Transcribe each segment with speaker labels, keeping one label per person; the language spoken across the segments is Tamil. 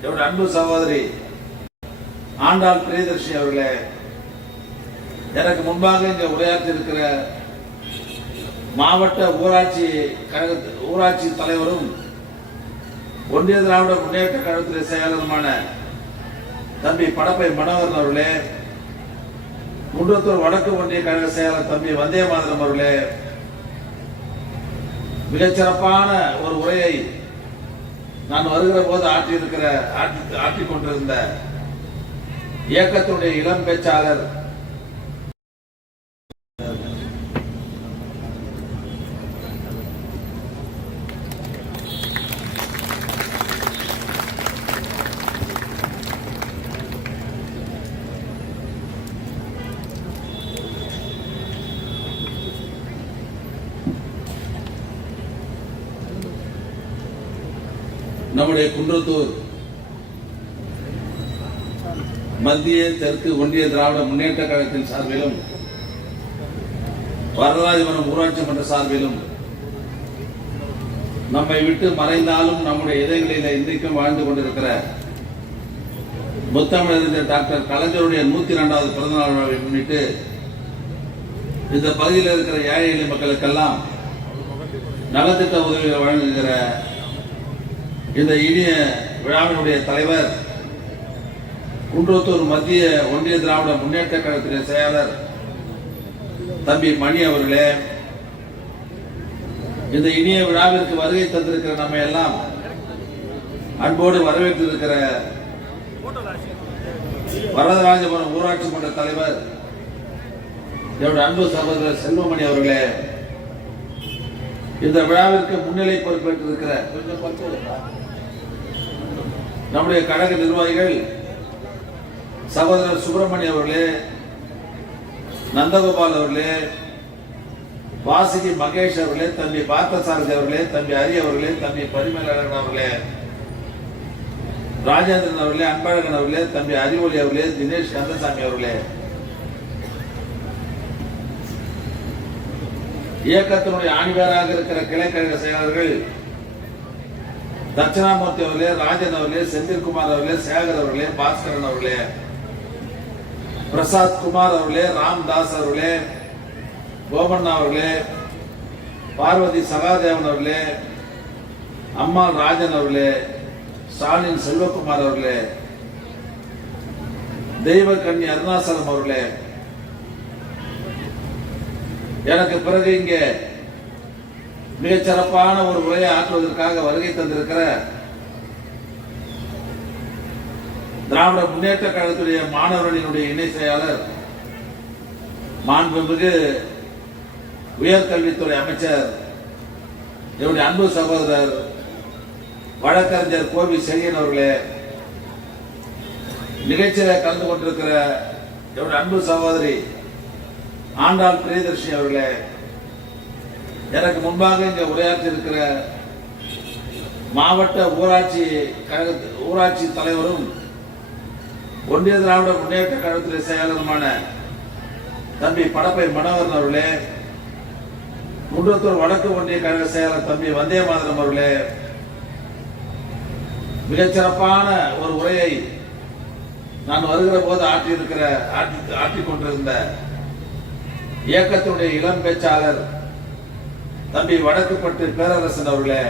Speaker 1: என்னுடைய அன்பு சகோதரி ஆண்டாள் பிரியதர்ஷி அவர்களே எனக்கு முன்பாக இங்க உரையாற்றி இருக்கிற மாவட்ட ஊராட்சி கழக ஊராட்சி தலைவரும் ஒன்றிய திராவிட முன்னேற்ற கழகத்துறை செயலருமான தம்பி படப்பை மனோகரன் அவர்களே குன்றத்தூர் வடக்கு ஒன்றிய கழக செயலர் தம்பி வந்தே மாதரம் அவர்களே மிகச்சிறப்பான ஒரு உரையை நான் வருகிற போது ஆற்றி இருக்கிற ஆற்றி ஆற்றிக் கொண்டிருந்த இயக்கத்தினுடைய இளம் பேச்சாளர் நம்முடைய குன்றத்தூர் மத்திய தெற்கு ஒன்றிய திராவிட முன்னேற்ற கழகத்தின் சார்பிலும் வரலாதிபுரம் ஊராட்சி மன்ற சார்பிலும் நம்மை விட்டு மறைந்தாலும் நம்முடைய இதயங்களில் இன்றைக்கும் வாழ்ந்து கொண்டிருக்கிற முத்தமிழறிஞர் டாக்டர் கலைஞருடைய நூத்தி இரண்டாவது பிறந்த நாள் விழாவை முன்னிட்டு இந்த பகுதியில் இருக்கிற ஏழை எளிய மக்களுக்கெல்லாம் நலத்திட்ட உதவிகளை வழங்குகிற இந்த இனிய விழாவினுடைய தலைவர் குன்றத்தூர் மத்திய ஒன்றிய திராவிட முன்னேற்ற கழகத்தின் செயலர் தம்பி மணி அவர்களே இந்த இனிய விழாவிற்கு வருகை தந்திருக்கிற நம்ம எல்லாம் அன்போடு வரவேற்றிருக்கிற வரதராஜபுரம் ஊராட்சி மன்ற தலைவர் என்னுடைய அன்பு சகோதரர் செல்வமணி அவர்களே இந்த விழாவிற்கு முன்னிலை பொறுப்பேற்றிருக்கிற கொஞ்சம் நம்முடைய கழக நிர்வாகிகள் சகோதரர் சுப்பிரமணிய அவர்களே நந்தகோபால் அவர்களே வாசுகி மகேஷ் அவர்களே தம்பி பார்த்தசாரதி அவர்களே தம்பி ஹரி அவர்களே தம்பி பரிமேலழகன் அவர்களே ராஜேந்திரன் அவர்களே அன்பழகன் அவர்களே தம்பி அறிவொளி அவர்களே தினேஷ் கந்தசாமி அவர்களே. இயக்கத்தினுடைய ஆணிவராக இருக்கிற கிளைக்கழக செயலாளர்கள் தட்சிணாமூர்த்தி அவர்களே ராஜன் அவர்களே செந்தில்குமார் அவர்களே சேகர் அவர்களே பாஸ்கரன் அவர்களே பிரசாத் குமார் அவர்களே ராம்தாஸ் அவர்களே கோபண்ணா அவர்களே பார்வதி சகாதேவன் அவர்களே அம்மா ராஜன் அவர்களே ஸ்டாலின் செல்வகுமார் அவர்களே தெய்வ கண்ணி அருணாசலம் அவர்களே எனக்கு பிறகு இங்கே மிகச்சிறப்பான ஒரு உரையை ஆற்றுவதற்காக வருகை தந்திருக்கிற திராவிட முன்னேற்ற கழகத்துடைய மாணவர்களினுடைய இணை செயலாளர் மாண்புமிகு உயர்கல்வித்துறை அமைச்சர் என்னுடைய அன்பு சகோதரர் வழக்கறிஞர் கோவி செழியன் அவர்களே நிகழ்ச்சியில கலந்து கொண்டிருக்கிற என்னுடைய அன்பு சகோதரி ஆண்டாள் பிரியதர்ஷினி அவர்களே எனக்கு முன்பாக இங்கே உரையாற்றி இருக்கிற மாவட்ட ஊராட்சி கழக ஊராட்சி தலைவரும் ஒன்றிய திராவிட முன்னேற்ற கழகத்துறை செயலருமான தம்பி படப்பை மனோகரன் அவர்களே குன்றத்தூர் வடக்கு ஒன்றிய கழக செயலர் தம்பி வந்தே மாதரம் அவர்களே மிகச்சிறப்பான ஒரு உரையை நான் வருகிற போது ஆற்றியிருக்கிற ஆற்றி ஆற்றிக் கொண்டிருந்த இயக்கத்தினுடைய இளம் பேச்சாளர் தம்பி வடக்குப்பட்டு பேரரசன் அவர்களே.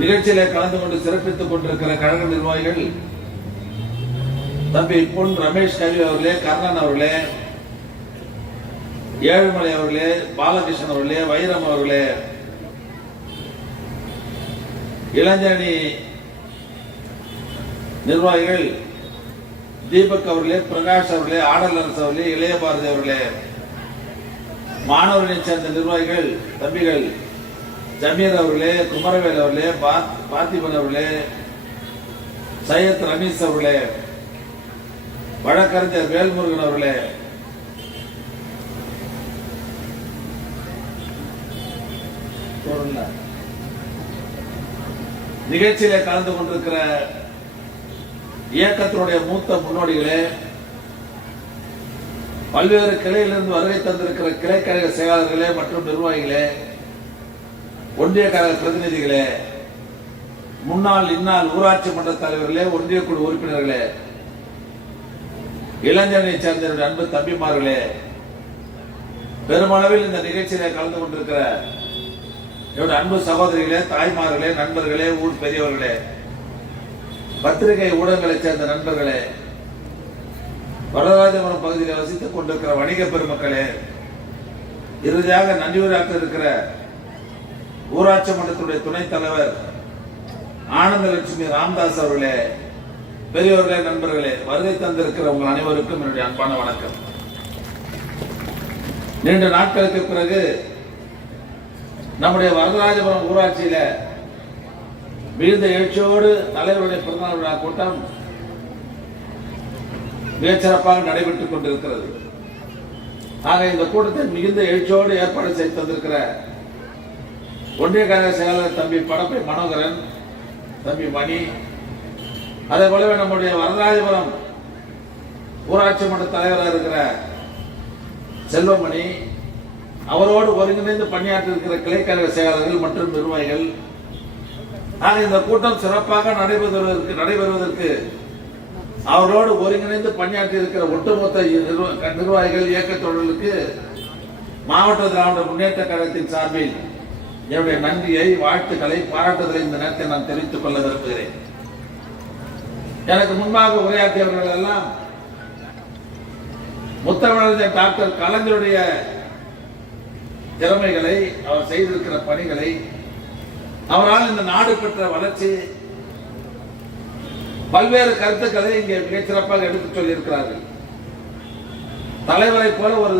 Speaker 1: நிகழ்ச்சியில கலந்து கொண்டு சிறப்பித்துக் கொண்டிருக்கிற கழக நிர்வாகிகள் தம்பி பொன் ரமேஷ் கவி அவர்களே கர்ணன் அவர்களே ஏழுமலை அவர்களே பாலகிருஷ்ணன் அவர்களே வைரம் அவர்களே இளஞ்சணி நிர்வாகிகள் தீபக் அவர்களே பிரகாஷ் அவர்களே ஆடலரசு அவர்களே இளைய பாரதி அவர்களே மாணவர்களைச் சேர்ந்த நிர்வாகிகள் தம்பிகள் ஜமீர் அவர்களே குமரவேல் அவர்களே பாத்திபன் பார்த்திபன் அவர்களே சையத் ரமீஸ் அவர்களே வழக்கறிஞர் வேல்முருகன் அவர்களே நிகழ்ச்சியில கலந்து கொண்டிருக்கிற இயக்கத்தினுடைய மூத்த முன்னோடிகளே பல்வேறு கிளையிலிருந்து வருகை தந்திருக்கிற கிளைக்கழக செயலாளர்களே மற்றும் நிர்வாகிகளே ஒன்றிய கழக பிரதிநிதிகளே முன்னாள் இந்நாள் ஊராட்சி மன்ற தலைவர்களே ஒன்றிய குழு உறுப்பினர்களே இளைஞரை சேர்ந்த என்னுடைய அன்பு தம்பிமார்களே பெருமளவில் இந்த நிகழ்ச்சியில கலந்து கொண்டிருக்கிற என்னுடைய அன்பு சகோதரிகளே தாய்மார்களே நண்பர்களே ஊர் பெரியவர்களே பத்திரிகை ஊடகங்களைச் சேர்ந்த நண்பர்களே வரதராஜபுரம் பகுதியில் வசித்துக் கொண்டிருக்கிற வணிக பெருமக்களே இறுதியாக நன்றியுரையாற்ற இருக்கிற ஊராட்சி மன்றத்துடைய துணைத் தலைவர் ஆனந்த லட்சுமி ராம்தாஸ் அவர்களே பெரியவர்களே நண்பர்களே வருகை தந்திருக்கிற உங்கள் அனைவருக்கும் என்னுடைய அன்பான வணக்கம். நீண்ட நாட்களுக்கு பிறகு நம்முடைய வரதராஜபுரம் ஊராட்சியில மிகுந்த எழுச்சியோடு தலைவருடைய பிறந்தநாள் விழா கூட்டம் மிகச்சிறப்பாக நடைபெற்றுக் கொண்டிருக்கிறது. ஆக இந்த கூட்டத்தை மிகுந்த எழுச்சியோடு ஏற்பாடு செய்து தந்திருக்கிற ஒன்றிய கழக செயலாளர் தம்பி படப்பை மனோகரன் தம்பி மணி அதே போலவே நம்முடைய வரதராஜபுரம் ஊராட்சி மன்ற தலைவராக இருக்கிற செல்வமணி அவரோடு ஒருங்கிணைந்து பணியாற்றி இருக்கிற கிளைக்கழக செயலாளர்கள் மற்றும் நிர்வாகிகள். ஆக இந்த கூட்டம் சிறப்பாக நடைபெறுவதற்கு நடைபெறுவதற்கு அவரோடு ஒருங்கிணைந்து பணியாற்றி இருக்கிற ஒட்டுமொத்த நிர்வாகிகள் இயக்க தொழிலுக்கு மாவட்ட திராவிட முன்னேற்ற கழகத்தின் சார்பில் என்னுடைய நன்றியை வாழ்த்துக்களை பாராட்டுதலை இந்த நேரத்தை நான் தெரிவித்துக் கொள்ள விரும்புகிறேன். எனக்கு முன்பாக உரையாற்றியவர்கள் எல்லாம் முத்தமிழர் டாக்டர் கலைஞருடைய திறமைகளை அவர் செய்திருக்கிற பணிகளை அவரால் இந்த நாடு பெற்ற வளர்ச்சி பல்வேறு கருத்துக்களை இங்கே மிகச்சிறப்பாக எடுத்து எடுத்துச் சொல்லியிருக்கிறார்கள். தலைவரை போல ஒரு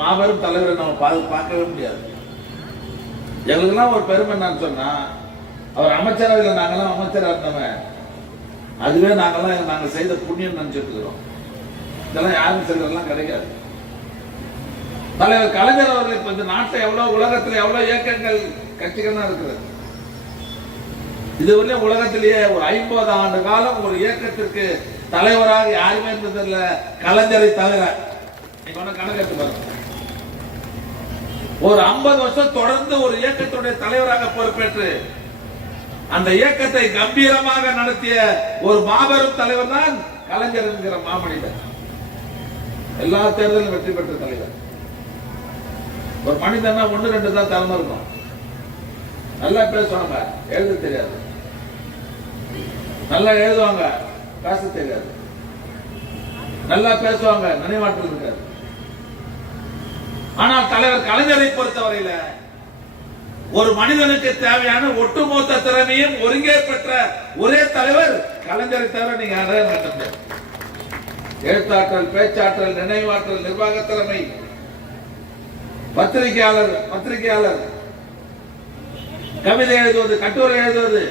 Speaker 1: மாபெரும் தலைவரை நம்ம பார்க்கவே முடியாது. எங்களுக்கெல்லாம் ஒரு பெருமை என்னன்னு சொன்னா அவர் அமைச்சரவையில் நாங்கெல்லாம் அமைச்சராக இருந்தவன். அதுவே நாங்களாம் நாங்கள் செய்த புண்ணியம் நினைச்சிட்டு இருக்கிறோம். இதெல்லாம் யாரும் செய்யறதெல்லாம் கிடைக்காது. தலைவர் கலைஞர் அவர்கள் இப்போ இந்த நாட்டை எவ்வளோ உலகத்தில் எவ்வளோ இயக்கங்கள் கட்சிகள்லாம் இருக்கிறது இதுவரையும் உலகத்திலேயே ஒரு ஐம்பது ஆண்டு காலம் ஒரு இயக்கத்திற்கு தலைவராக யாருமே இருந்ததில்ல கலைஞரை தவிர. கணக்கெடுத்து பாருங்க. ஒரு 50 வருஷம் தொடர்ந்து ஒரு இயக்கத்துடைய தலைவராக பொறுப்பேற்று அந்த இயக்கத்தை கம்பீரமாக நடத்திய ஒரு மாபெரும் தலைவர் தான் கலைஞர் என்கிற மாமனிதர். எல்லா தேர்தலும் வெற்றி பெற்ற தலைவர். ஒரு மனிதன்னா ஒண்ணு ரெண்டு தான் தலைமை இருக்கும். நல்லா பேசுவாங்க எழுத தெரியாது. நல்லா எழுதுவாங்க. பேச தெரியாது. நல்லா பேசுவாங்க. நினைவாற்றல் இருக்காது ஆனால் தலைவர் கலைஞரை பொறுத்தவரையில ஒரு மனிதனுக்கு தேவையான ஒட்டுமொத்த திறமையும் ஒருங்கே பெற்ற ஒரே தலைவர் கலைஞரை தவிர நீங்க யாரையும் எழுத்தாற்றல் பேச்சாற்றல் நினைவாற்றல் நிர்வாக திறமை பத்திரிகையாளர் பத்திரிகையாளர். கவிதை எழுதுவது கட்டுரை எழுதுவது.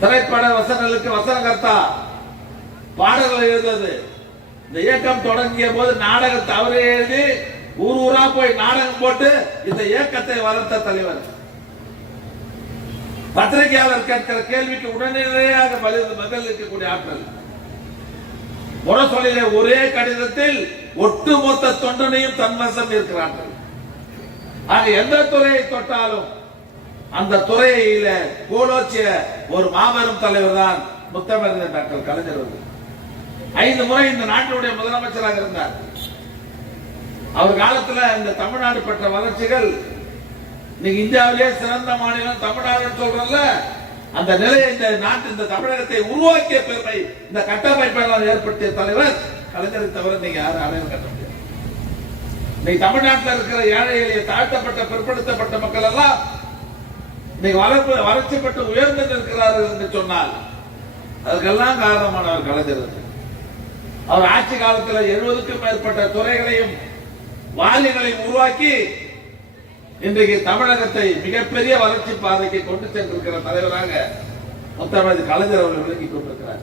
Speaker 1: திரைப்பட வசனங்களுக்கு வசனகர்த்தா. பாடல்கள் எழுதுவது. இந்த இயக்கம் தொடங்கிய போது நாடகத்தை அவரே எழுதி ஊர் ஊரா போய் நாடகம் போட்டு இந்த இயக்கத்தை வளர்த்த தலைவர். பத்திரிகையாளர் கேட்கிற கேள்விக்கு உடனடியாக பதில் பதில் இருக்கக்கூடிய ஆற்றல். முரசொலியிலே ஒரே கடிதத்தில் ஒட்டுமொத்த தொண்டனையும் தன்வசம் இருக்கிறார்கள். ஆக எந்த துறையை தொட்டாலும் அந்த துறையில கோலோச்சிய ஒரு மாபெரும் தலைவர் தான் முத்தமிழர் டாக்டர் கலைஞர் அவர்கள். ஐந்து முறை இந்த நாட்டினுடைய முதலமைச்சராக இருந்தார். அவர் காலத்துல இந்த தமிழ்நாடு பெற்ற வளர்ச்சிகள் இன்னைக்கு இந்தியாவிலேயே சிறந்த மாநிலம் தமிழ்நாடுன்னு சொல்றல அந்த நிலையை இந்த நாட்டு இந்த தமிழகத்தை உருவாக்கிய பெருமை இந்த கட்டமைப்பெல்லாம் ஏற்படுத்திய தலைவர் கலைஞரை தவிர நீங்க யாரும் அடையாளம் கட்ட முடியாது. இன்னைக்கு தமிழ்நாட்டில் இருக்கிற ஏழை எளிய தாழ்த்தப்பட்ட பிற்படுத்தப்பட்ட மக்கள் எல்லாம் இன்னைக்கு வளர்ப்பு வளர்ச்சி பெற்று உயர்ந்து நிற்கிறார்கள் என்று சொன்னால் அதுக்கெல்லாம் காரணமானவர் கலைஞர். அவர் ஆட்சி காலத்தில் எழுபதுக்கும் மேற்பட்ட துறைகளையும் வாலிகளையும் உருவாக்கி இன்றைக்கு தமிழகத்தை மிகப்பெரிய வளர்ச்சி பாதைக்கு கொண்டு சென்றிருக்கிற தலைவராக முத்தமிழ் கலைஞர் அவர்கள் விளங்கிக் கொண்டிருக்கிறார்.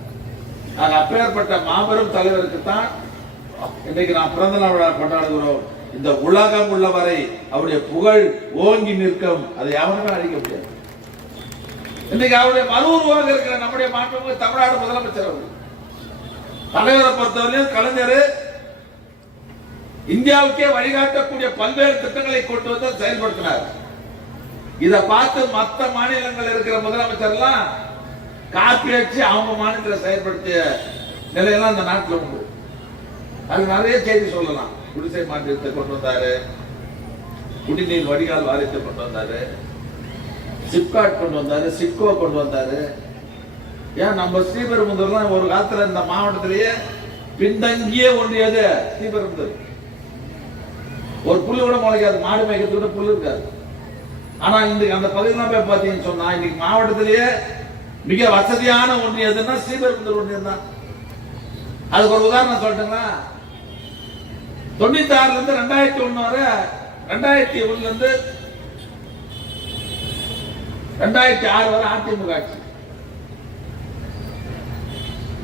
Speaker 1: நான் அப்பேற்பட்ட மாபெரும் தலைவருக்கு தான் இன்றைக்கு நான் பிறந்த நாள் விழா கொண்டாடுகிறோம். இந்த உலகம் உள்ளவரை அவருடைய புகழ் ஓங்கி நிற்கும். அதை யாருமே அழிக்க முடியாது. இன்னைக்கு அவருடைய மறு உருவாக இருக்கிற நம்முடைய மாண்புமிகு தமிழ்நாடு முதலமைச்சர் அவர்கள். தலைவரை பொறுத்தவரையும் கலைஞர் இந்தியாவுக்கே வழிகாட்டக்கூடிய பல்வேறு திட்டங்களை கொண்டு வந்து செயல்படுத்தினார். இத பார்த்து மத்த மாநிலங்கள் இருக்கிற முதலமைச்சர்லாம் காப்பி அடிச்சு அவங்க மாநிலத்தில் செயல்படுத்திய நிலையெல்லாம் அந்த நாட்டில் உண்டு. அது நிறைய செய்தி சொல்லலாம். குடிசை மாற்றத்தை கொண்டு வந்தாரு. குடிநீர் வடிகால் வாரியத்தை கொண்டு வந்தாரு. சிப்காட் கொண்டு வந்தாரு சிப்கோ கொண்டு வந்தாரு. ஏன் நம்ம ஸ்ரீபெரும்புதூர்லாம் ஒரு காலத்துல இந்த மாவட்டத்திலேயே பின்தங்கிய ஒன்றியது ஸ்ரீபெரும்புதூர். ஒரு புல்லு கூட முளைக்காது மாடு மேய்க்கிறது கூட புல்லு இருக்காது. ஆனா இன்னைக்கு அந்த பகுதியெல்லாம் போய் பார்த்தீங்கன்னு சொன்னா இன்னைக்கு மாவட்டத்திலேயே மிக வசதியான ஒன்றியதுன்னா ஸ்ரீபெரும்புதூர் ஒன்று தான் அதுக்கு ஒரு உதாரணம் சொல்லட்டுங்களா? தொண்ணூத்தி ஆறுல இருந்து ரெண்டாயிரத்தி ஒண்ணு வரை ரெண்டாயிரத்தி ஒண்ணுல இருந்து ரெண்டாயிரத்தி ஆறு வரை அதிமுக ஆட்சி.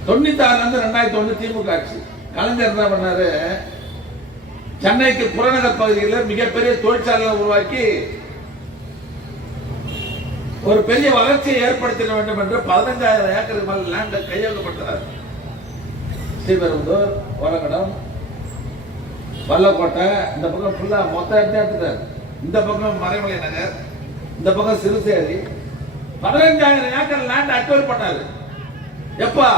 Speaker 1: தொண்ணூத்தி ஆறுல இருந்து ரெண்டாயிரத்தி ஒண்ணு திமுக ஆட்சி. கலைஞர் என்ன பண்ணாரு? சென்னைக்கு புறநகர் பகுதியில் மிகப்பெரிய தொழிற்சாலை உருவாக்கி ஒரு பெரிய வளர்ச்சியை ஏற்படுத்திட வேண்டும் என்று பதினஞ்சாயிரம் ஏக்கருக்கு மேல் லேண்டை கையகப்படுத்தினார் ஸ்ரீபெரும்புதூர் ஓலகடம் வல்லக்கோட்டை இந்த பக்கம் ஃபுல்லாக மொத்த இடத்தையும் எடுத்துட்டார். இந்த பக்கம் மறைமலை நகர் இந்த பக்கம் சிறுசேரி. பதினஞ்சாயிரம் ஏக்கர் லேண்ட் அக்வயர் பண்ணாரு. எப்பா?